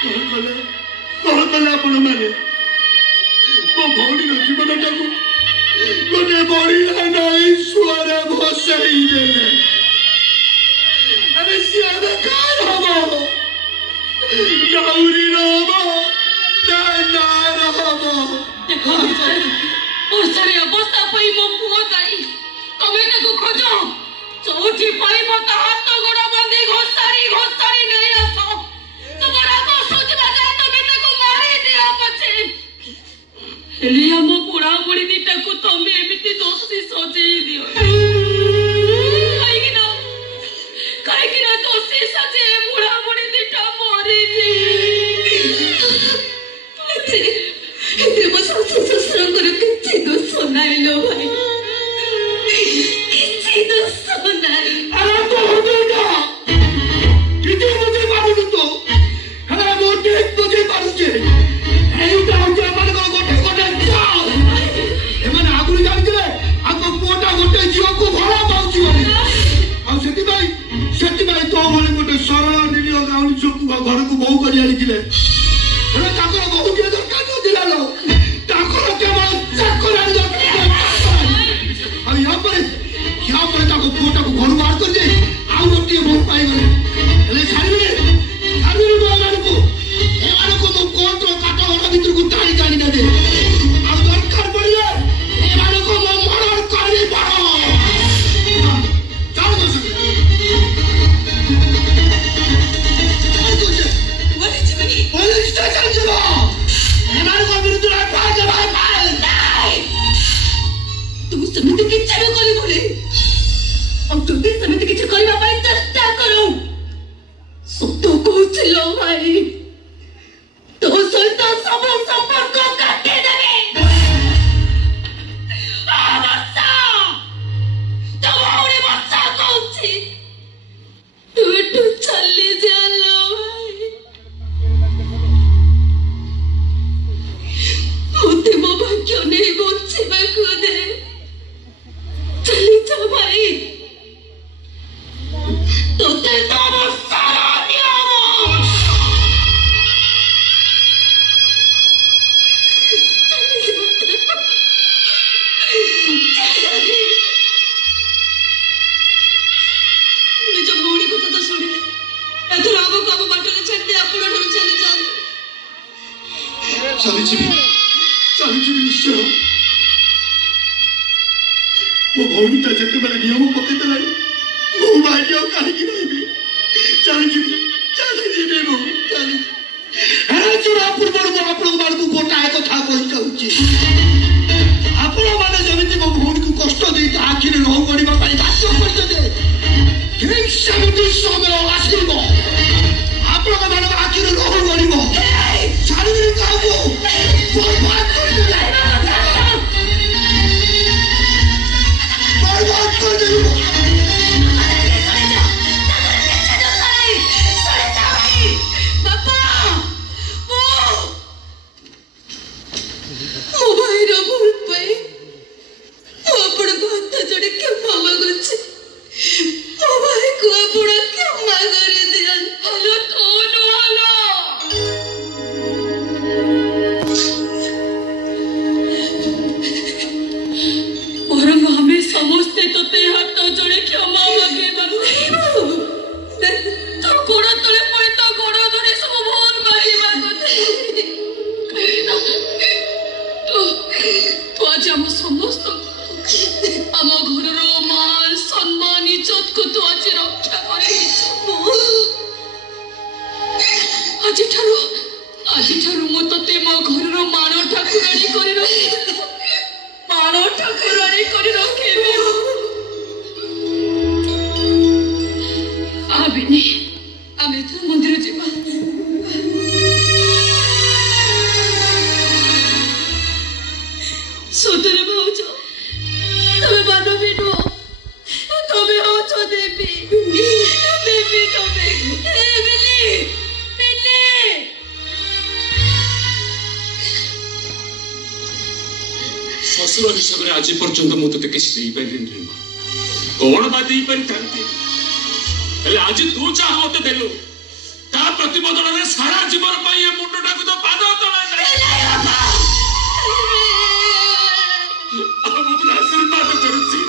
कौन कले आपण माने मो भौणी जीवन टाकू गोटे बड़िया नई सुअर भसई देले अरे सियादा कार हबो डाउरी रहबो ना रहबो देखो और सारे अवस्था पई मो पुओ दाई तमे ताको खोजो चौठी पाइबो त हाथ गोड़ बांधी घोसारी नहीं आसो तुम्हारा को सोचना जाए तमे ताको मारी दिया पछे एलिया मो पुरा बुड़ी दिटा को तमे एमिति दोषी सोचेई दियो काहे कि ना दोषी सजे पुरा बुड़ी दिटा मोरी जी एते मो सासु ससुर कर किछि दोष नाही लो भाई किछि दोष नाही अरे तो होगा किछि मुझे मालूम तो है मोटे तुझे मालूम है एटा होजे मन को गोटे जाओ एमन आगुरी जानि के आको पोटा गोटे जीव को भरा पाउची आ सेति भाई तो बोले गोटे सरला निलियो गाउनी चोकु घर को बहु करी आनी दिले अरे ताकर बहु के दरकार न दिला लो ताकर केवल चक्कर आनी दरकार आ यहाँ पर ताको पोटा को घर बाहर कर दे आउ गोटे बहु पाई गले ले छाड़िबे बागान को एमान को मो कोट काटा घर भीतर को टाणी ना दे आ दरकार पड़िले एमान को मो मर्डर करबे पारो चल बस पुलिस स्टेशन चलो एमान को विरुद्ध एफआईआर दे भाई तुम समिति की चलो करी बोले अब तुम भी समिति की करबा पाई चेष्टा करो सब तो कुछ लो भाई तो सहित सब संपर्क काटे देबे आ बच्चा तो ओरे बच्चा कोछि तू चली जालो भाई होते मो भाग्य नहीं बचिबा को दे चली जा भाई तो ते तो सारा नियम निज भौणी को तो सुनिले एथर आबो को बाटले छड्डे आपण ढल चली जान चली जी निश्चय वो भौणी ता जते बेले नियम पके देला वो भाग्य काहे कि नहीं चली जी वो चली है चुरा पूर्व में आपण मार को गोटा है कथा कहि कहूची आपण माने जमिति मो भौणी को कष्ट देई ता आखिर लहू गड़ीबा पाई बाध्य कर दे ठीक समिति समय आसीबो आपण माने आखिर लहू गड़ीबो छाड़ी काबू बर्बाद कर दे बर्बाद कर दे ससुर हिसाब से आज पर्यंत मुझे किसी दे पारे कौन बा दे पारि आज तू चाह मत देलु गति बदल सारा जीवन मुंडटा को तो पाद आशीर्वाद करुच्ची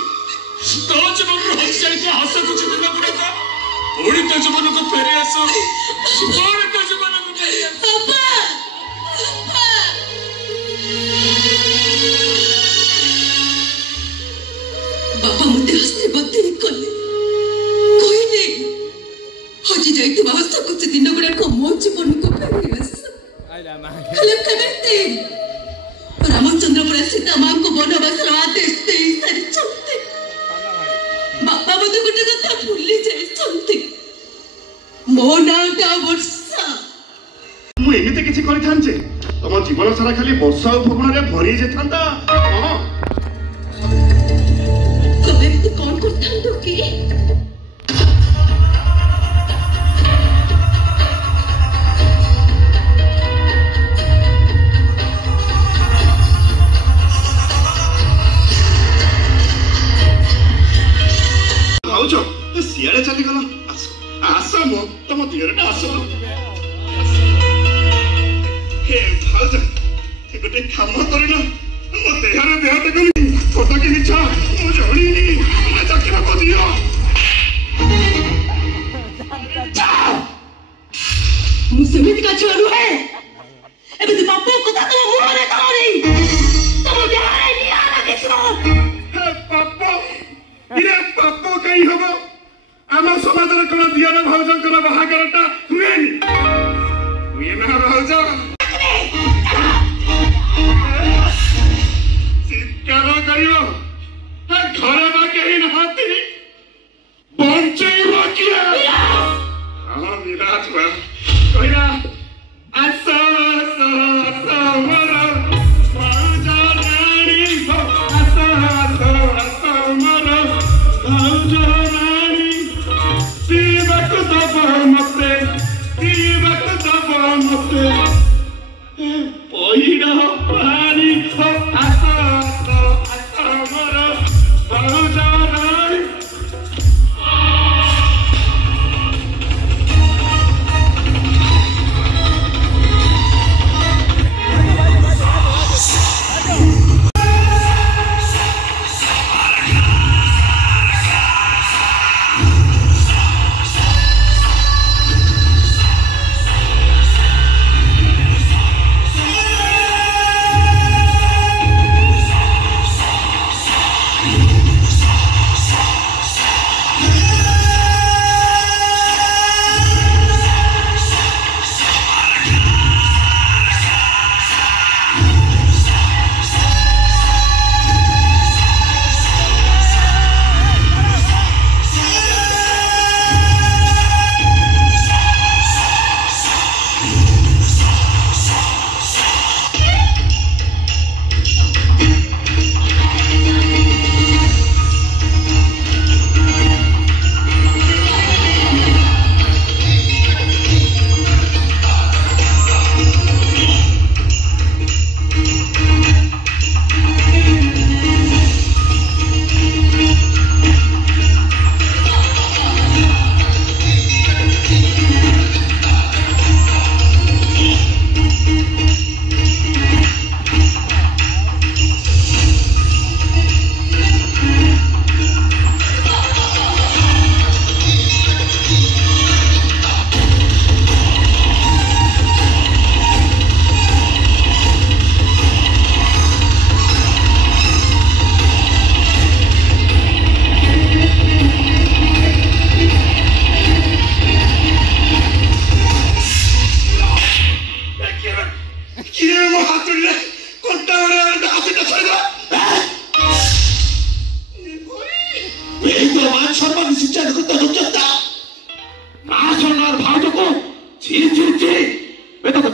तो जीवन हस खुशी दिन गुड़ाक पुणी तो जीवन को फेरी आस पुणी तो जीवन को फेरी आस बाबा मुझे आशीर्वाद कले कहले आज जाइए हस खुशी दिन गुड़ाक मो जीवन को फेरी आस रामचंद्रपुर सीता मां को बनवास आदेश दे सारी चलते बाबा मत गोटे कथा भूली जाए चलते मो नाटा वर्षा मु एमिते किछि करि थांचे तम जीवन सारा खाली वर्षा और फगुण रे भरी जे थांता हां कबे तू कौन करथांदो की सियाड़े चली गल आस आस मो तुम दियर आस हे भाज गोटे काम करिन मो देहरे देह देखली छोटा की इच्छा मो जणी चाकरी को दियो मु समिति का छोरू है एबे तो बापू को तो मुंह रे करी तुम देहरे दिया देखो हे पापा इरे पापा कई हबो आम समाज कोन दिया भाउजर बाहागरटा हुएनी हुए ना भाउज चित्कार करियो घरे बा कहीं नहाती बंचेबो किया हां विराट बा कहिरा आसा आसा आसा मरा भाउज रानी हो आसा आसा आसा मरा भाउज पहिरा पानी आसा आसा आसा मरा भाउज रानी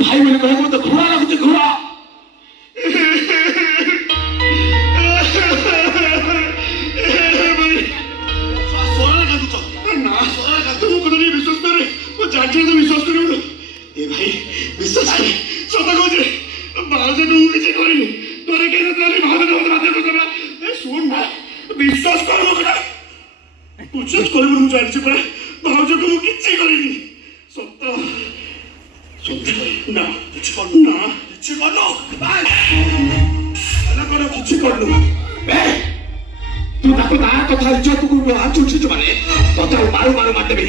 भाई बोले कहबो तो घोड़ा लगुचे घोड़ा ନା କିଛି କରନୁ ନା କିଛି କରନୁ କଣ କିଛି କରନୁ ତୁ ତାକୁ ତା କଥା ଇଜ୍ଜତକୁ ହାତ ଉଠିଛୁ ମାନେ ତତେ ମାରୁ ମାରୁ ମାରିଦେବି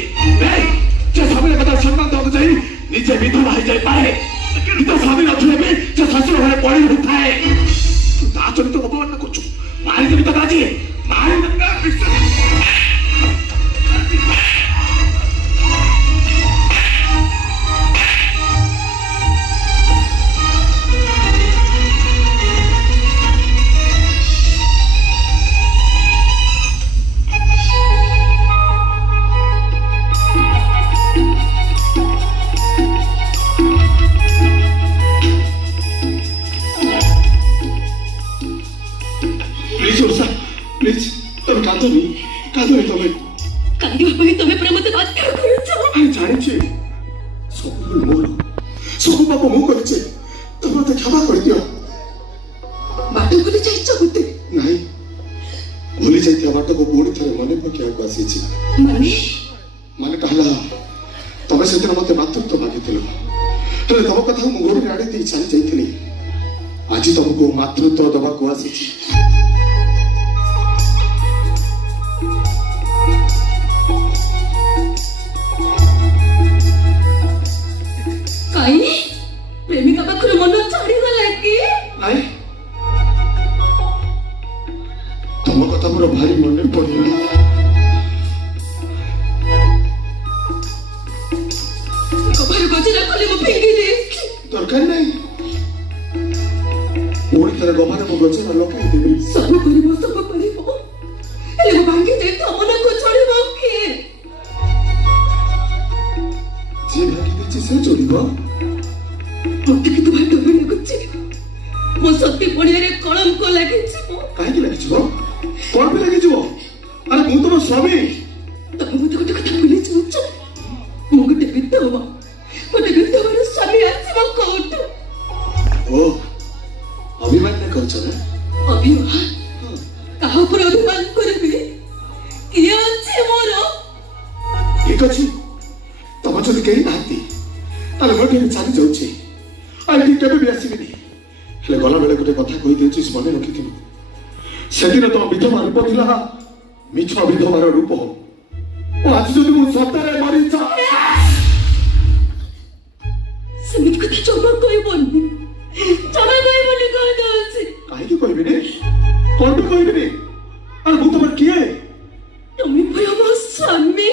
ସେ ସ୍ୱାମୀର କଥା ସମ୍ମାନ ଦେବାକୁ ଯାଇ ନିଜେ ବିଧବା ହେଇଯାଇପାରେ ନିଜ ସ୍ୱାମୀ ନଥିଲେ ବି ସେ ଶ୍ୱଶୁର ଘରେ ପଡ଼ି ରହିଥାଏ ତୁ ତା ଚରିତ ଅପମାନ କରୁଛୁ ମାରିଦେବି ତତେ ଆଜି ମାରିଦେବି ନା आज तुमको मातृत्व दबाको आसी प्रेमिका पाखर मन छाड़ी गला कि नाई तुम कथा मोर भारी मन पड़िला कबर गजरा खोले मो फेंकी दे दरकार नहीं ओडी तरह गबारे मो गजरा लकाई देबी सब करिबो एले भांगी दे तो मन को छोड़िबो के जे भागी देछि से छोड़िबो मते कि तुम्हारे डर लगुछि मो सत्य पड़िया रे कलंक लागि छिबो काहे कि लागि छिबो कोन पे लागि छिबो अरे मु तो स्वामी तब मते गोटे कथा बोली छुछ मु गोटे विधवा रे स्वामी आछिबो कोट ओ अभिमान ने कहछ ना अभिमान काहा पर अभिमान करबी कि अछि मोर ठीक अछि तब जदि केही नाती ताले मोटे चाली जाउछि आई केबे भी आसीबिनी हेले गला बेले गोटे कथा कहि देछि मने रखिथिबो सेदिन तो विधवा रूप थिला मिछ विधवार रूप ओ आज जदि मु सतरे मरि जा समित कथा चोबा कहबोनी कहदोछि काहे कि कहबिनी कोन कहबिनी अरे मु तमर किए तुमी भयो मो स्वामी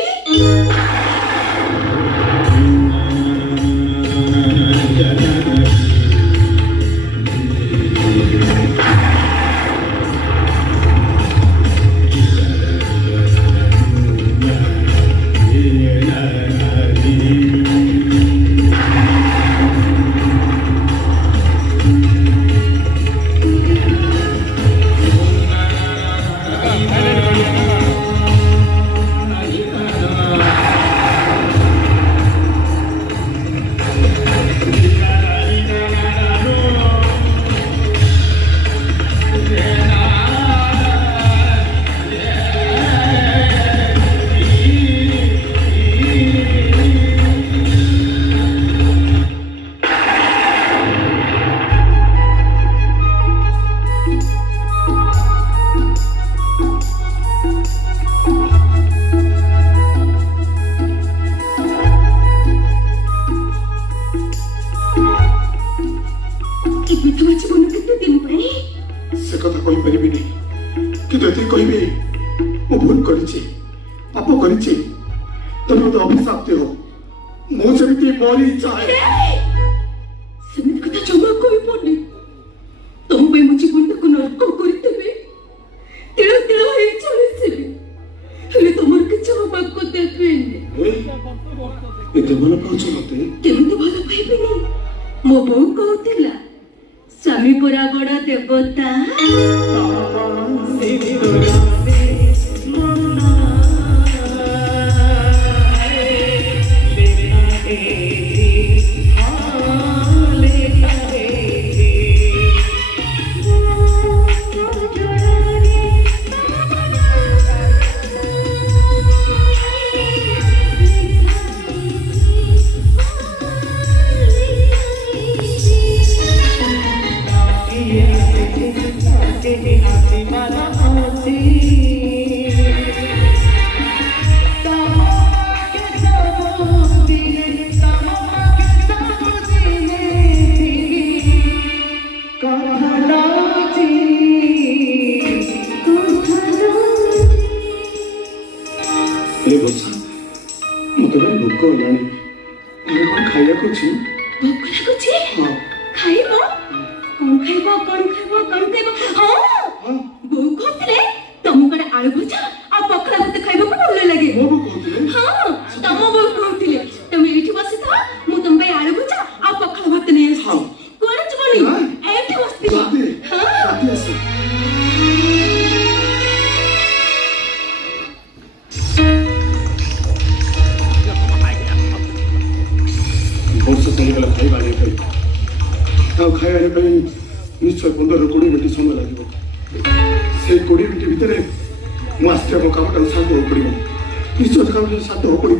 भोक लाଗୁଛି ଖାଇବ कौन खाइबो हां बोल कहते तुम कड़े आलू भजा आ पखला भात खाइबो को ଭଲ ଲାଗେ वो कहते हां तम बोल कहते तुम एठी बसी था मु तुम पे आलू भजा आ पखला भात नै आसी कोन जबनी एठी बसती हां वर्ष चलीगला खाइबा खाइबा निश्चय 15-20 मिनट समय लगे से 20 मिनट भितर मुझे मो कम शांत हो पड़ो निश्चय काम शांत हो पड़ो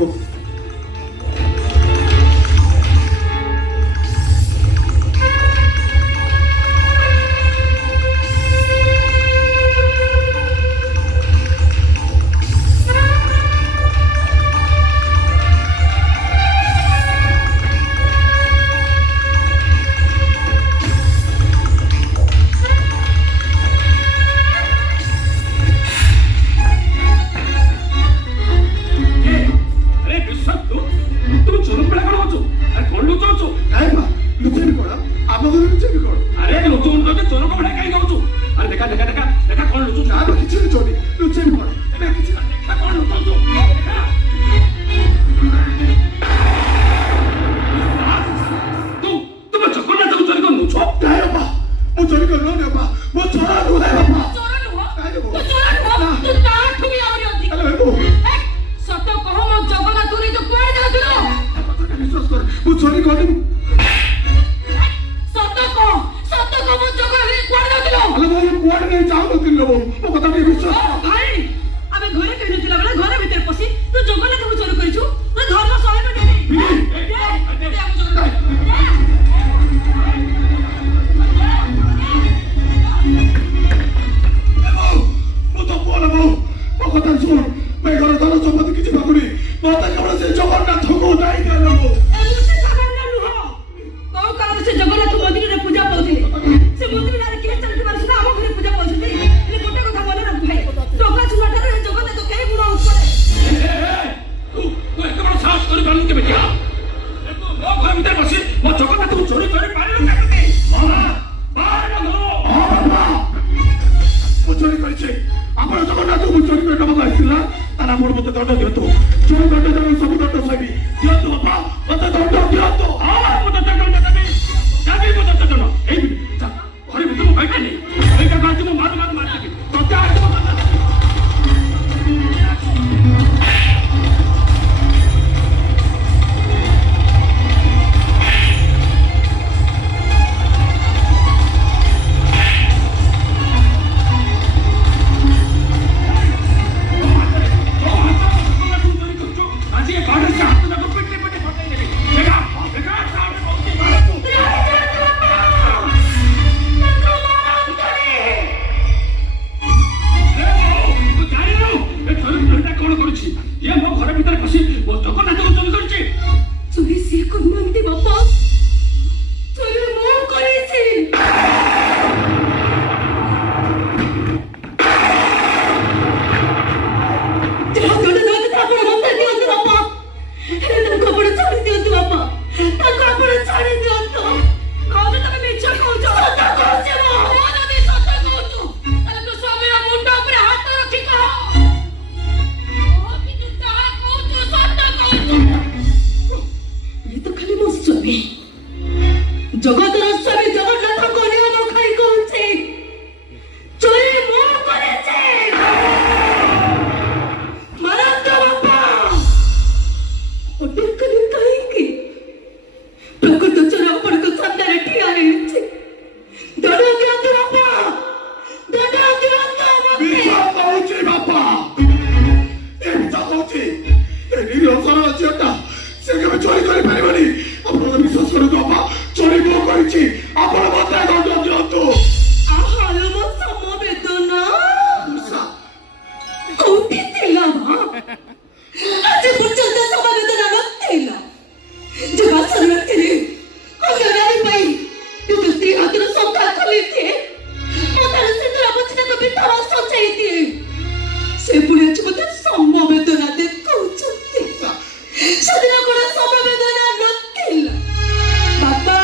बापा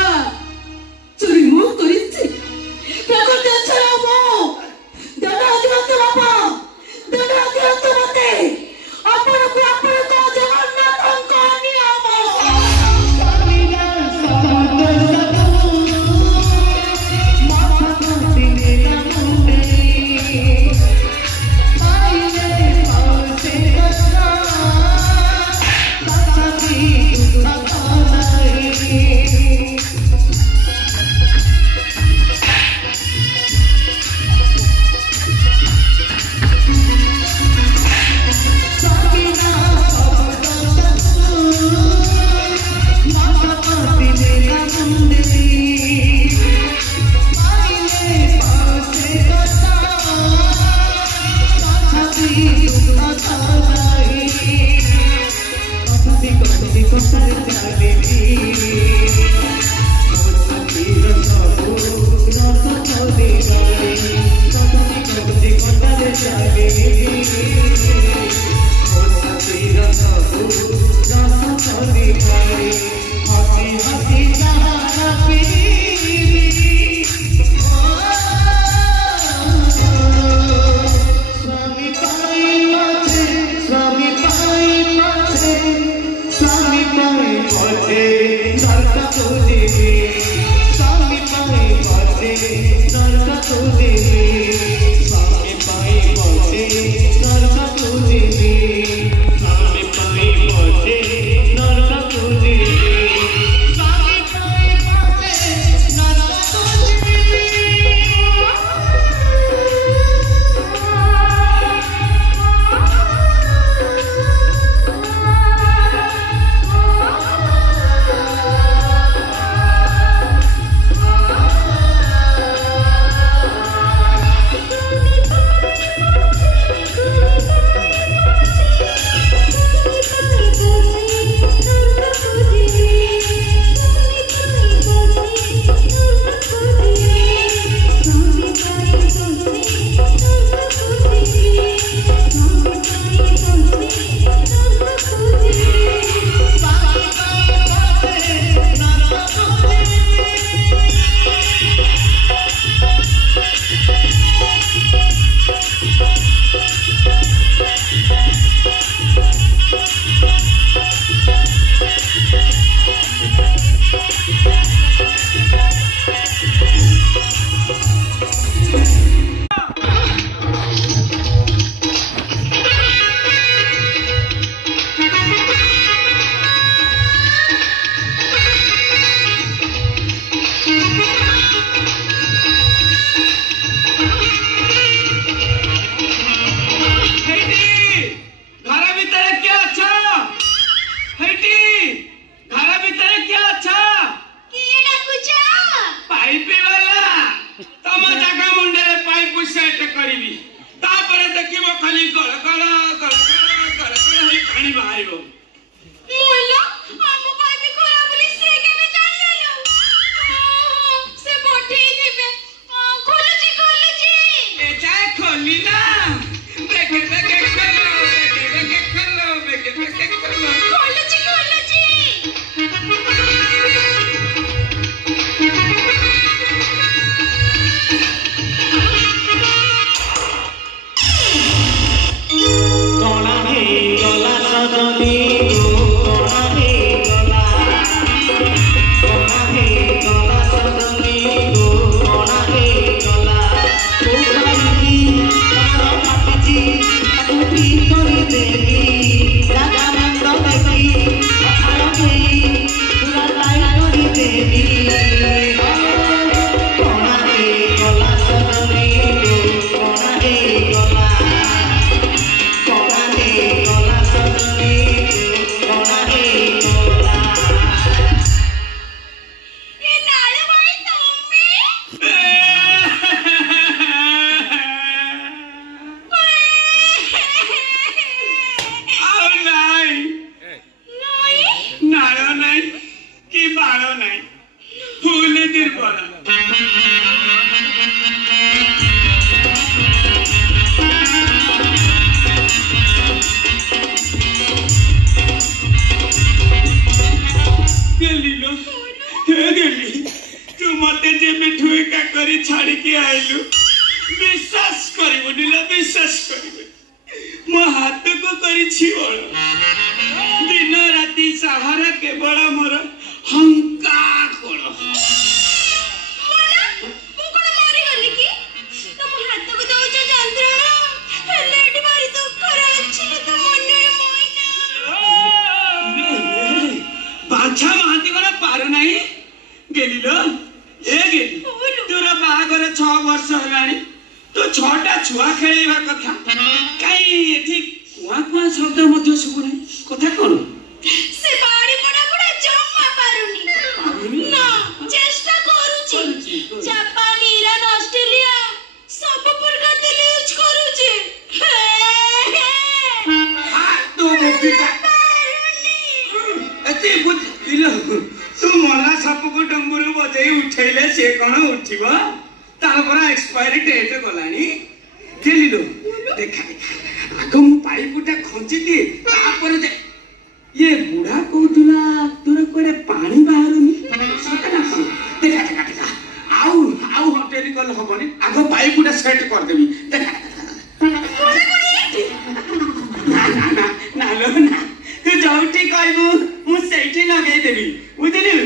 ଯୋଉଠି କହିବୁ ମୁଁ ସେଇଠି ଲଗେଇଦେବି ବୁଝିଲୁ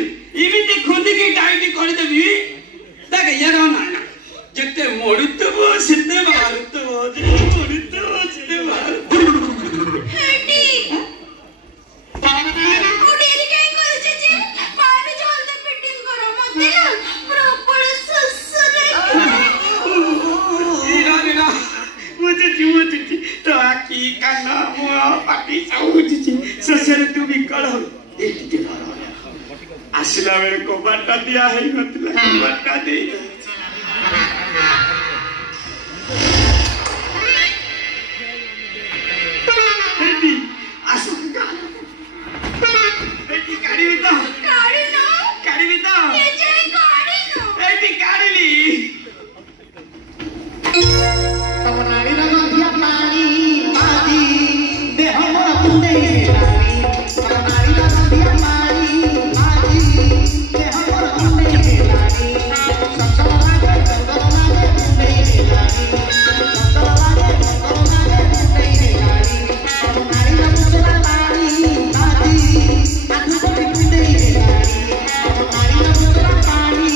ଏମିତି କରିଦେବି ଦେଖ ଇଆର ନା ନା ଯେତେ ମରୁଥିବ ସେତେ ବାହାରୁଥିବ ଯେତେ ମରୁଥିବ ସେତେ ବାହାରୁଥିବ ହେଟି ଆଉ ଡେରି କାଇଁ କରୁଛି ଯେ ପାଣି ଜଲ୍ଦି ଫିଟିଂ କର ମତେ ନା ପ୍ରବଳ ଶୋଷ ଇରା ବୁଝୁଛି ତ ଆଖି କାନ ମୁହ ପାଟି ସବୁ ବୁଝୁଛି ଶେଷରେ ତୁ ବିକଳ ହଉ ଏ ଟିକେ ଆସିଲା ବେଳେ କବାଟଟା ଦିଆ ହେଇନଥିଲା କବାଟଟା ଦେଇ କାଢିବି ତ କାଢିବି ତ ଏଇଠି କାଢିଲି ତମ ନାରୀର ଗନ୍ଧିଆ ପାଣି ବାଜି ଦେହ ମୋର କୁଣ୍ଡେଇ ହେଲାଣି ତମ ନାରୀର ଗନ୍ଧିଆ ପାଣି ବାଜି ଦେହ ମୋର କୁଣ୍ଡେଇ ହେଲାଣି ସସର ଲାଗେ କୁଣ୍ଡେଇ ହେଲାଣି ସସର ଲାଗେ କୁଣ୍ଡେଇ ହେଲାଣି ତମ ନାରୀର ମୁସଲା ପାଣି ବାଜି ଆଖି ପରି କୁଣ୍ଡେଇ ହେଲାଣି ତମ ନାରୀର ମୁସଲା ପାଣି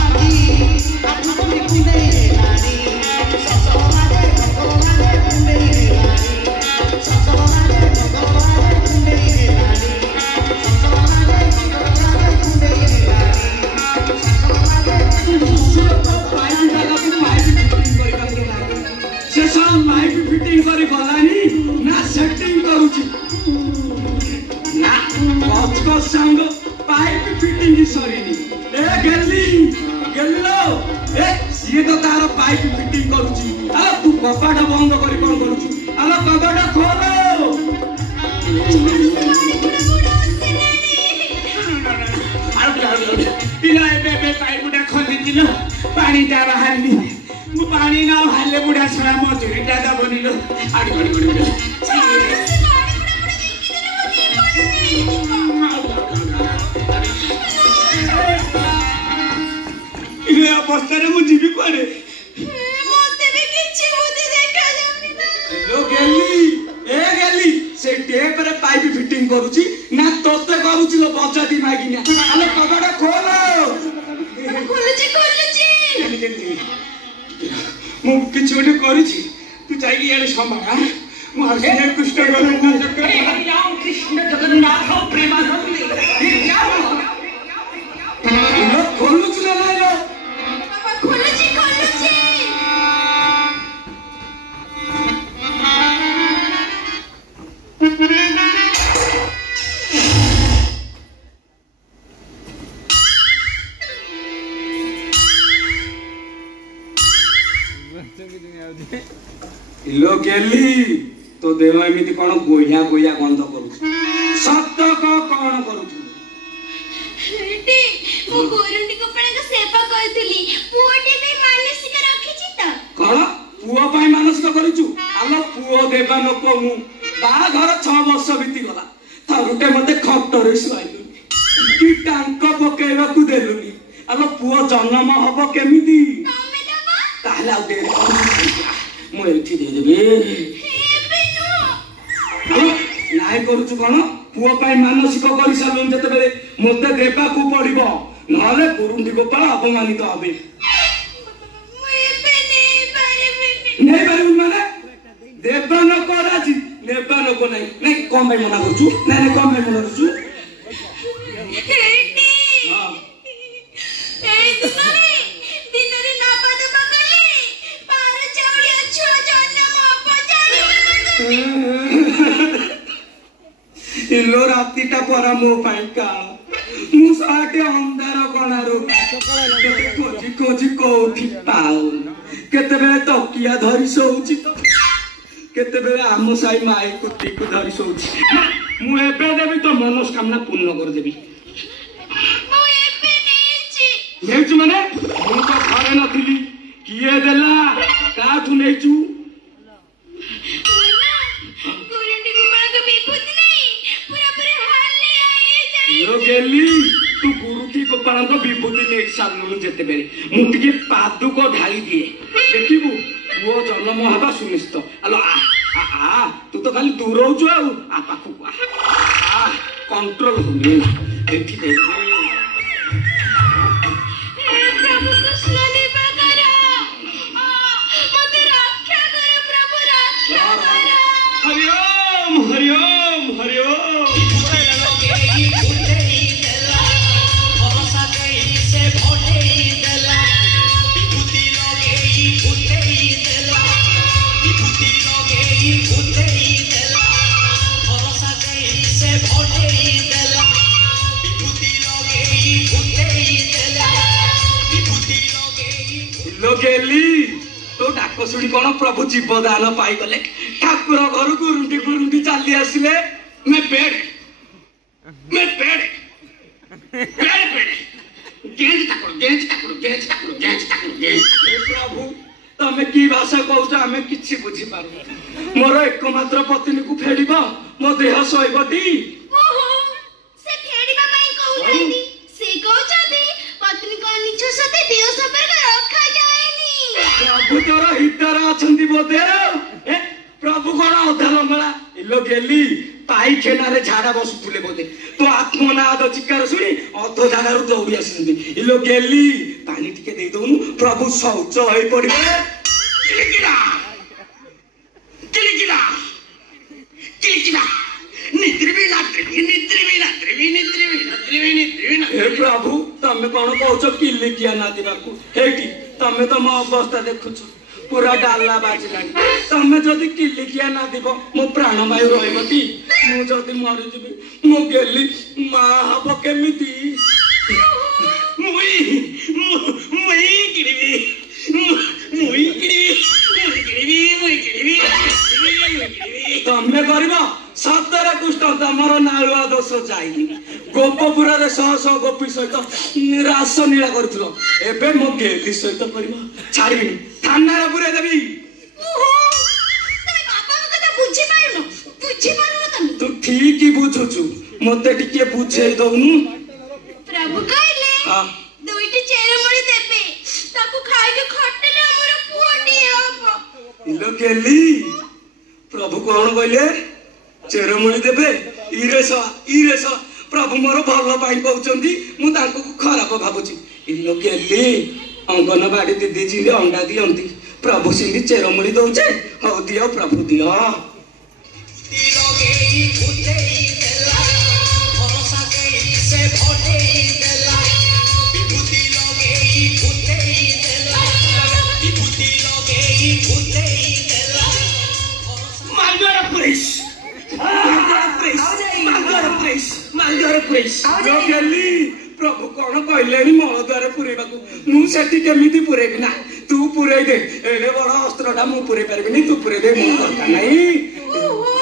ବାଜି ଆଖି ପରି କୁଣ୍ଡେଇ ହେଲାଣି ଫିଟିଂ କରି ଗଲାନି ନା ସେଟିଂ କରୁଛି ନା କଚ ସାଙ୍ଗ ପାଇପ ଫିଟିଂ ସରିନି ଏ ଗେଲି ଗେଲିଲୋ ଏ ସିଏ ତ ତାର ପାଇପ ଫିଟିଂ କରୁଛି ଆଲୋ ତୁ କବାଟ ବନ୍ଦ କରି କଣ କରୁଛୁ ଆଲୋ କବାଟ ଖୋଲ ପିଲା ଏବେ ପାଇପଟା ଖୋଲିଥିଲ ପାଣିଟା ବାହାରିନି ମୁଁ ପାଣି ନ ବାହାରିଲେ ବୁଢା ଶଳା ମଜୁରୀଟା ଦବନି ଲୋ ଆଡି ଗଡି ଗଡି ଏ ଅବସ୍ଥାରେ ମୁଁ ଯିବି କୁଆଡେ ଗେଲି ସେ ଟେପରେ ପାଇପ ଫିଟିଂ କରୁଛି ନା ତୋତେ କରୁଛି ଲୋ ବଜାତି ମାଗିନା ଆଲୋ କବାଟ ଖୋଲ ମୁଁ କିଛି ଗୋଟେ କରିଛି ତୁ ଯାଇକି ଇଆଡେ ସମ୍ଭାଳ ମୁଁ ହରେ କୃଷ୍ଣ ଜଗନ୍ନାଥ ପ୍ରେମାନନ୍ଦେ ଖୋଲୁଛୁ ନା ନାଇଁ ଲୋ ଇଲୋ କେଲି ତୋ ଦେହ ଏମିତି କଣ ଗୋଇଆ ଗୋଇଆ ଗନ୍ଧ କରୁଛୁ ସତ କଣ କରୁଛୁ ମୁଁ ଗୁରୁଣ୍ଡି ଗୋପାଳଙ୍କ ସେବା କରୁଥିଲି ପୁଅଟି ବି ମାନସିକ ରଖିଛି ତ କଣ ପୁଅ ପାଇଁ ମାନସିକ କରିଛୁ ଆଲୋ ପୁଅ ଦେବା ଲୋକ ମୁଁ ବାହାଘର 6 ବର୍ଷ ବିତିଗଲା ଥରୁଟେ ମତେ ଖଟରେ ଶୁଆଇଲୁନି କି ଟାଙ୍କ ପକେଇବାକୁ ଦେଲୁନି ଆଲୋ ପୁଅ ଜନ୍ମ ହବ କେମିତି ତାହେଲେ ଆଉ ଡେରି ମୁଁ ଏଇଠି ଦେଇଦେବି ନାଇଁ କରୁଛୁ କଣ ପୁଅ ପାଇଁ ମାନସିକ କରିସାରିଲୁଣି ଯେତେବେଳେ ମତେ ଦେବାକୁ ପଡିବ ନହେଲେ ଗୁରୁଣ୍ଡି ଗୋପାଳ ଅପମାନିତ ହବେ ନେଇପାରିବୁ ମାନେ ଦେବା ଲୋକ ରାଜି ନେବା ଲୋକ ନାଇଁ ନାଇଁ କଣ ପାଇଁ ମନା କରୁଛୁ ନାଇଁ ନାଇଁ କଣ ପାଇଁ ମନା କରୁଛୁ ଇଲୋ ରାତିଟା ପରା ମୋ ପାଇଁ କାଳ ମୁଁ ସାଟେ ଅନ୍ଧାର କଣାରୁ ଖୋଜି ଖୋଜି କୋଉଠି ପାଉନି କେତେବେଳେ ତକିଆ ଧରି ଶୋଉଛି ତ କେତେବେଳେ ଆମ ସାଇ ମାଇ କୁତିକୁ ଧରି ଶୋଉଛି ମୁଁ ଏବେ ଦେବି ତ ମନସ୍କାମନା ପୂର୍ଣ୍ଣ କରିଦେବି ନେଇଛୁ ମାନେ ମୁଁ ତ ଘରେ ନଥିଲି କିଏ ଦେଲା କାହାଠୁ ନେଇଛୁ ତୁ ଗୁରୁଟି ଗୋପାଳଙ୍କ ବିଭୂତି ନେଇ ସାରିଲୁଣୁ ଯେତେବେଳେ ମୁଁ ଟିକେ ପାଦୁକ ଢାଳି ଦିଏ ଦେଖିବୁ ପୁଅ ଜନ୍ମ ହେବା ସୁନିଶ୍ଚିତ ଆଲୋ ତୁ ତ ଖାଲି ଦୂରଉଛୁ ଆଉ ପାଖକୁ କଣ୍ଟ୍ରୋଲ ହଉନି ଏଠି गेली तो डाक शुणी कौन प्रभु जीवदान पाईगले ठाकुर घर गुरुंडी गुरुंडी चली आसिले मैं पेड़ प्रभु तमे की भाषा कहूच आमे किछि बुझी पारु मोर एकमात्र पत्नी को फेडिब मो देह सहिबटी से फेडिबा पई कहउनांती से कहउछथि पत्नी को निज सते देह संपर्क रखा जाएनी प्रभु तोर हितर अछंती बोधे ए प्रभु कोन अधलमला इलो गेली पाई खेनारे झाड़ा बसुले बोधे तो आत्मनाद चिकार शुणी अध जागारू दौड़ी आसती इलो गेली पानी टिके दे दउनु प्रभु शौच होई पड़िबे किलिकिला किलिकिला किलिकिला हे प्रभु तमे कौन कहूच किलिकिया ना दिबाकू हेटी तमे तो मो अवस्था देखुछ पूरा डाला बाजिलानी तमे जदि किलिकिया ना दिबो मो प्राणवायु रहबटी मु जदि मरि जिबी मो गेली मा हबो केमिति मुई तमे करिबो सतरे कुष्ठ तमर नालुआ दोष जाइनी गोपपुर शह शह गोपी सहित रास नीला कर एबे मो गेली सहित करिबो छाड़िबिनी थाना पुरे देबी तू ठीक ही बुझुचु मते टिके बुझे दउनु प्रभु कहले दुईटी चेरमुड़ी देबे ताकू खाइ के खटले हमर पुअटी हबो इलो गेली प्रभु कोन कहले चेरमुड़ी देबे इरेस प्रभु मोर भल पाई कहउचंदी मु तांको खराब भाबुची इलो गेली अंगनबाड़ी दीदी जी अंडा दियंती प्रभु सिंधी चेरमुड़ी दउचे हो दियो प्रभु दियो प्रभु कौन कहले मल द्वारा पुरेबा मुझे केमी पुरेबी ना तू पुरे दे एडे बड़ अस्त्रटा मु पुरे पारिबिनी तू पुरे दे मो दरकार नहीं